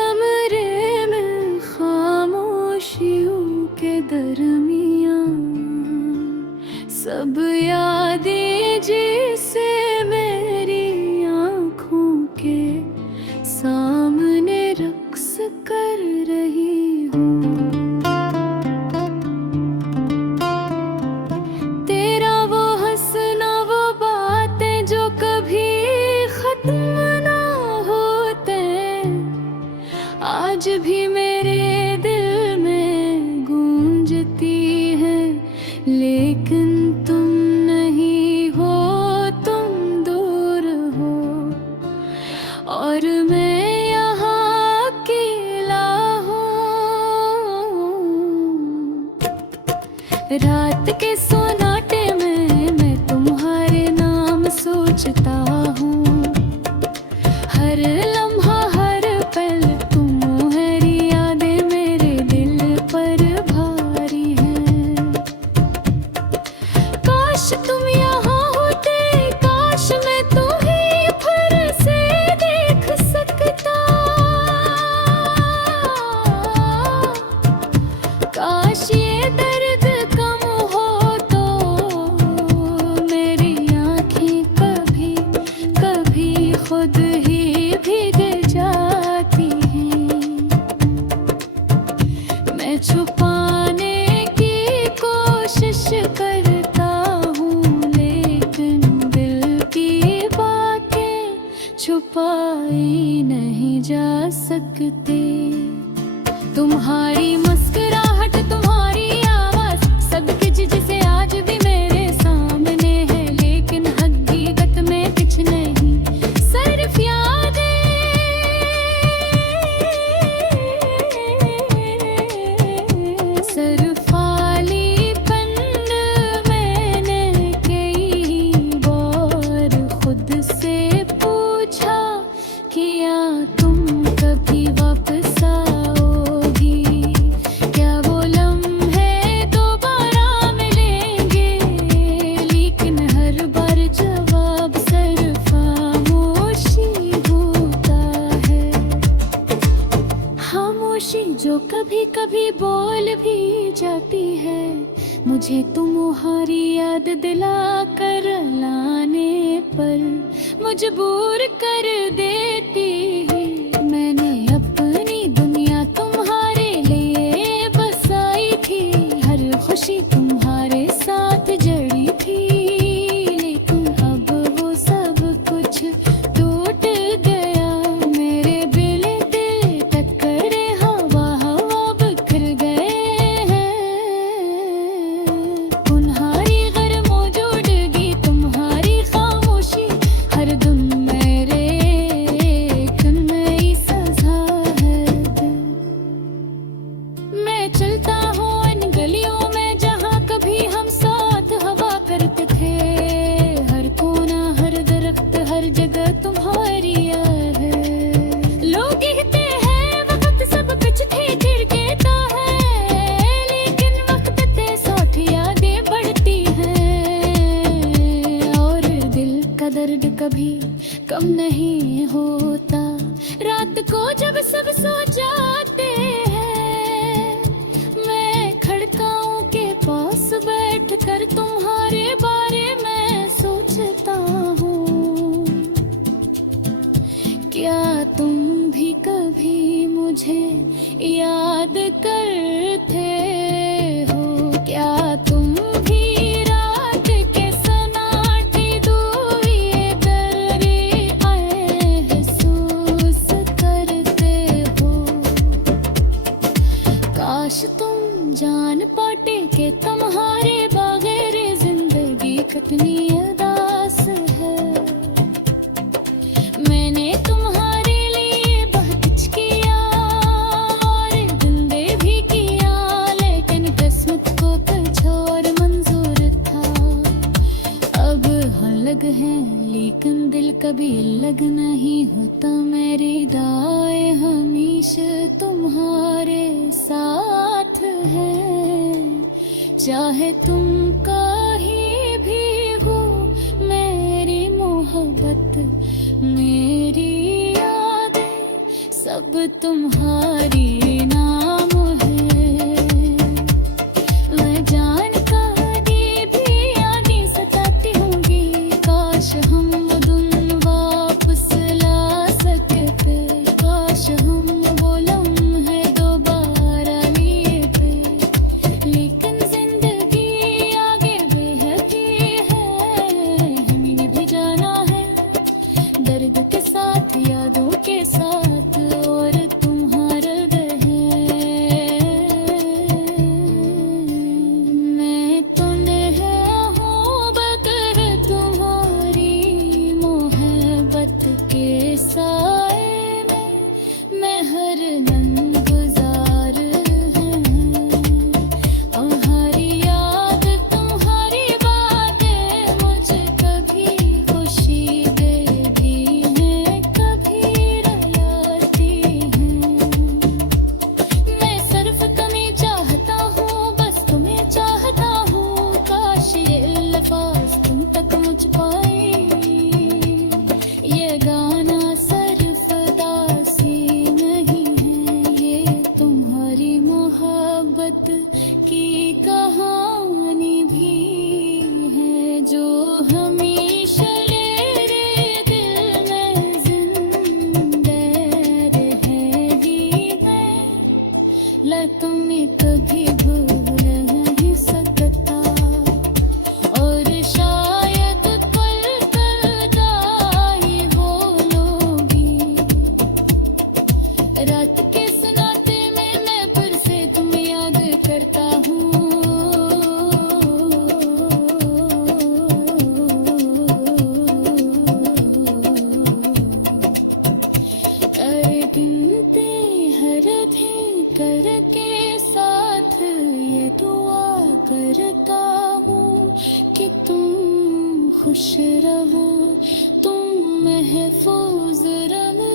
कमरे में खामोशियों के दरमियां सब यादें जिसे मेरी आँखों के सामने रक्स कर रही हूँ। तेरा वो हंसना, वो बातें जो कभी खत्म ना होते, आज भी मेरे दिल में गूंजती है। लेकिन तुम नहीं हो, तुम दूर हो और मैं यहाँ अकेला हूँ। रात के सोनाटे में मैं तुम्हारे नाम सोचता हूँ। हर लम्हा हर पल तुम्हारी यादें मेरे दिल पर भारी हैं। काश तुम यहाँ होते, काश मैं तुम्हें फिर से देख सकता। काश ये दर्द कम हो तो मेरी आँखें कभी कभी खुद ही भीग जाती हैं। मैं छुपाने की कोशिश करता हूँ, लेकिन दिल की बातें छुपाई नहीं जा सकती। तुम्हारी मुस्कुराहट, तुम्हारी आवाज, सब कुछ जिसे आज भी मेरे सामने है, लेकिन हकीकत में कुछ नहीं, सिर्फ यादें। सिर्फ खालीपन। मैंने कई बार खुद से पूछा, क्या तुम कभी वापस आओगी? क्या वो लम्हे दोबारा मिलेंगे? लेकिन हर बार जवाब सिर्फ खामोशी होता है। खामोशी जो कभी कभी बोल भी जाती है, मुझे तुम्हारी याद दिला कर लाने पर मजबूर कर देती है। मैंने अपनी दुनिया तुम्हारे लिए बसाई थी, हर खुशी तुम्हारे साथ जड़ी थी, लेकिन अब वो सब कुछ टूट गया। मेरे दिल दिल टकरे, हवा हवा बिखर गए हैं। तुम्हारी घर मौजूदगी, तुम्हारी खामोशी, हर दिन मेरे एक नई सजा है। मैं चलता हूँ इन गलियों में जहाँ कभी हम साथ हवा करते थे। हर कोना, हर दरख्त, हर जगह तुम्हारी याद है। लोग कहते हैं वक्त सब कुछ ठीक कहता है, लेकिन वक्त ते सौठ यादें बढ़ती हैं और दिल का दर्द कभी कम नहीं होता। रात को जब सब सो जाते हैं, मैं खड़काओं के पास बैठ कर तुम्हारे बारे में सोचता हूँ। क्या तुम भी कभी मुझे याद करते हो? क्या तुम भी रात के सन्नाटे दूरिए दर्रे आए महसूस करते हो? काश तुम जान पाते कि तुम्हारे बगैर जिंदगी कितनी उदास है। मैंने तुम्हारे लिए बहुत कुछ किया और जिंदे भी किया, लेकिन किस्मत को कुछ और मंजूर था। अब अलग हैं लेकिन दिल कभी अलग नहीं होता। मेरी दाएं हमेशा तुम्हारे साथ है, चाहे तुम कहीं भी हो। मेरी मोहब्बत, मेरी यादें सब अब तुम्हारी नाम है। मैं जान कहानी भी आगे सताती होंगी, काश हम वो दिन वापस ला सकते, काश हम वो लम्हे दोबारा लिए थे। लेकिन जिंदगी आगे बेहदी है, हमें भी जाना है दर्द के साथ, यादों के साथ, और तुम्हारा है। मैं तो नहा हूँ बगर तुम्हारी मोहब्बत के साए में, मैं हर नम गुजार हूँ। तुम्हारी याद तुम्हारी बातें मुझे कभी खुशी देती हैं, कभी रुलाती हैं। मैं सिर्फ तुम्हें चाहता हूँ, बस तुम्हें चाहता हूँ, काश ये अल्फाज तुम तक मुझ पाए। ये गाना सिर्फ दासी नहीं है, ये तुम्हारी मोहब्बत की कहानी भी है, जो हमेशा मेरे दिल में जिंदा रहेगी। मैं तुम्हें कभी भूल नहीं सकता, और शायद कल ही बोलोगी। रात के सन्नाटे में मैं फिर से तुम्हें याद करता हूँ। गिनते हर दिन करके साथ ये दुआ करता हूँ कि तुम खुश रहो, तुम महफूज रहो।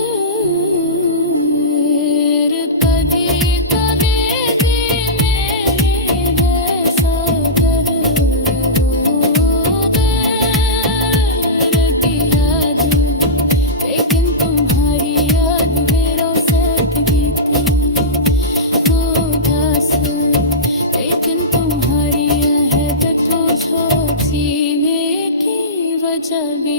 कभी कभी दिल मेरे वैसा कह रहो की याद, लेकिन तुम्हारी याद मेरा सादगी थी उदास, लेकिन तुम्हारी अहद तो जीने की वजह भी